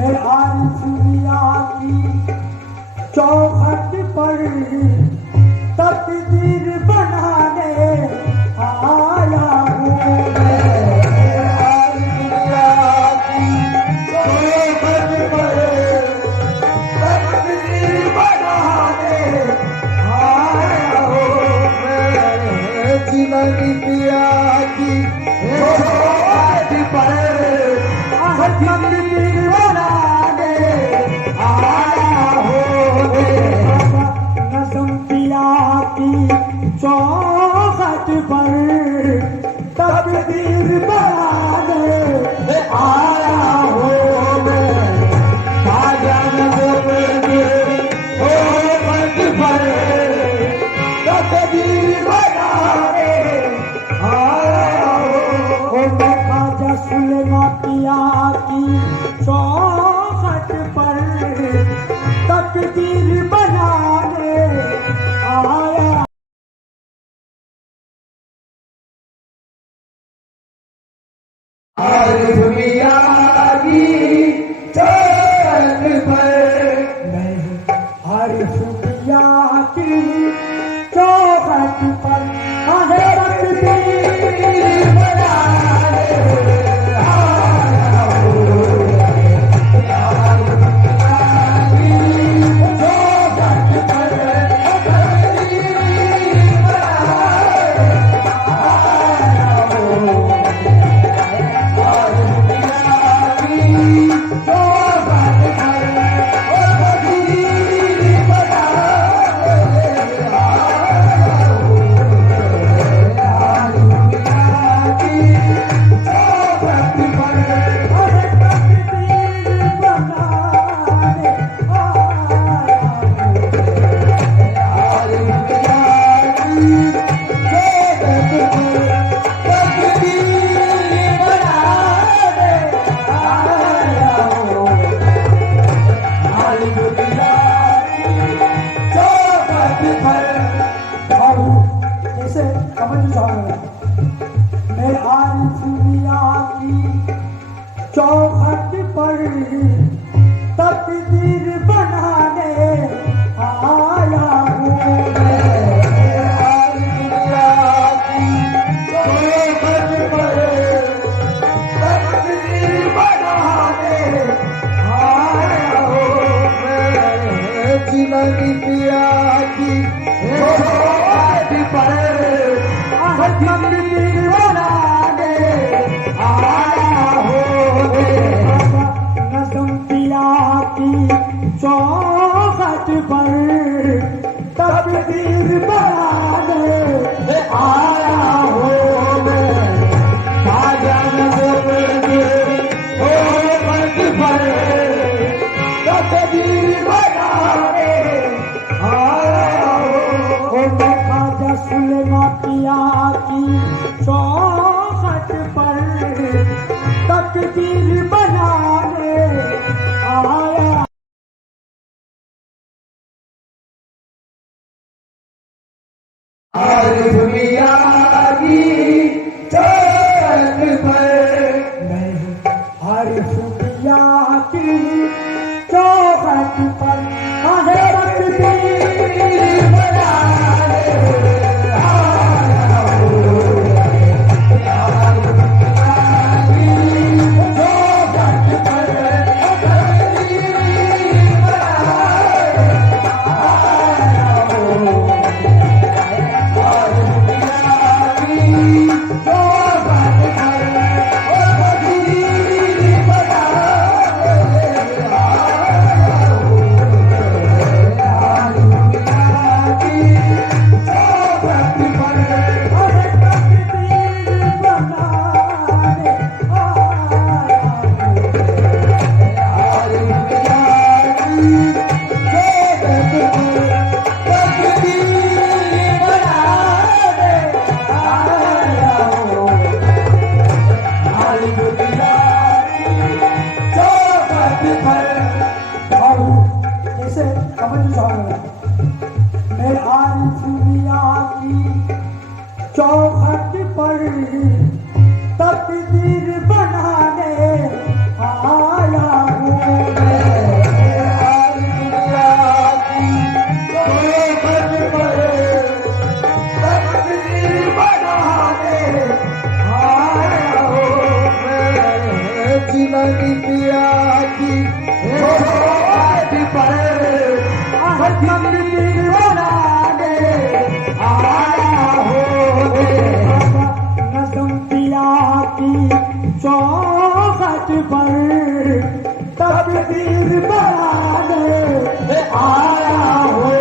मैं आरिफ मियां की चौखट पर तकदीर बनाने आया हूँ मैं आरिफ मियां की चौखट पर तकदीर बनाने आया हूँ मैं जीवनी पिया की चौखट पर तकदीर बनाने आया हूँ नज़म पिया की चौखट पर तकदीर बनाने आया हूँ मैं ख्वाजा नज़म की चौखट पर तकदीर बनाने आया हूँ मैं ख्वाजा सुलेमान पिया की चौखट पर तकदीर बनाने आया आरिफ मियां की चौखट पर मैं आरिफ मियां की चौखट पर तकदीर बनाने मैं आरिफ मियां की चौखट पर तकदीर बनाने आया हूँ मैं आरिफ मियां की चौखट पर तकदीर बनाने आया हूँ मैं जीवनी पिया की चौखट पर तकदीर बनाने आया हूँ नज़म पिया की चौखट पर तकदीर बनाने आया हूँ मैं ख्वाजा नज़म की चौखट पर तकदीर बनाने आया हूँ मैं ख्वाजा सुलेमान पिया की चौखट पर तकदीर बनाने आया आरिफ मियां की चौखट पर मैं आरिफ मियां की चौखट पर तकदीर बनाने जीवनी पिया की चौखट पर तकदीर बनाने आया हूँ नज़म पिया की चौखट पर तकदीर बनाने आया हूँ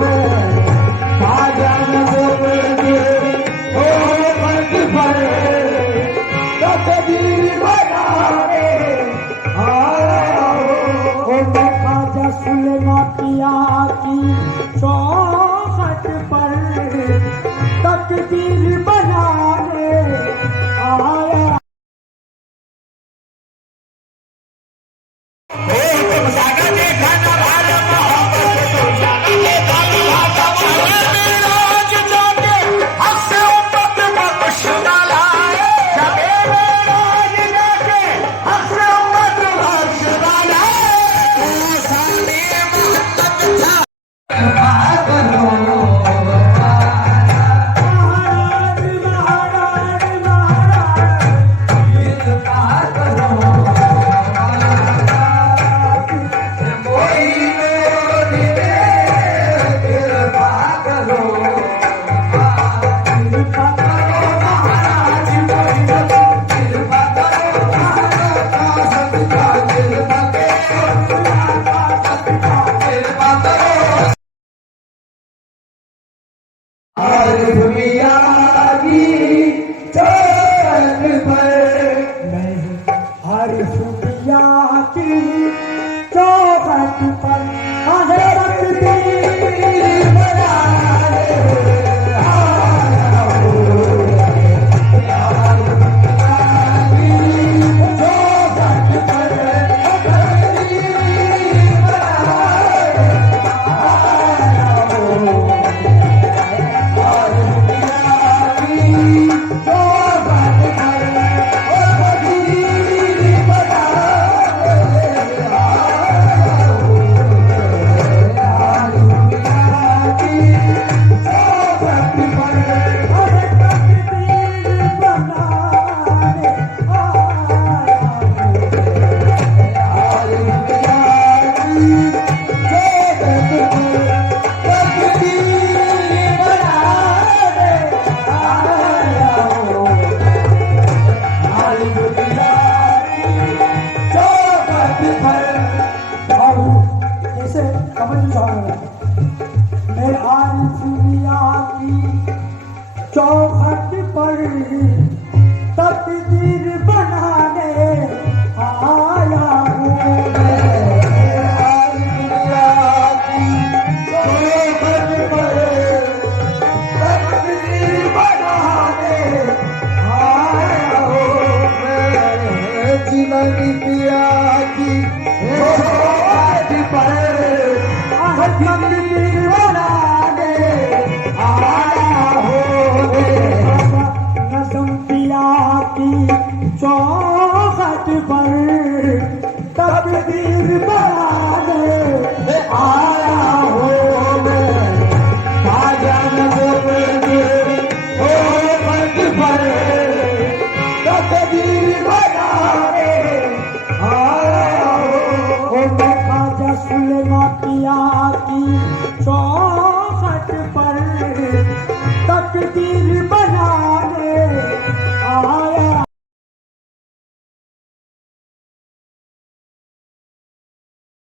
मैं खाजा नज़म के चौखट पर तकदीर बनाने आया हूँ मैं खाजा सुलेमा पिया की चौखट पर तकदीर बनाने आया दुनिया की चौखट पर मैं हर दुनिया की चौखट पर तकदीर बनाने आया हूँ चौखट पर तकदीर बनाने आया हूँ चौखट पर तकदीर बनाने आया हूँ दुनिया की चौखट पर तकदीर बनाने आया हूँ जीवनी पिया की चौखट पर तकदीर बनाने आया नज़म पिया की चौखट पर तकदीर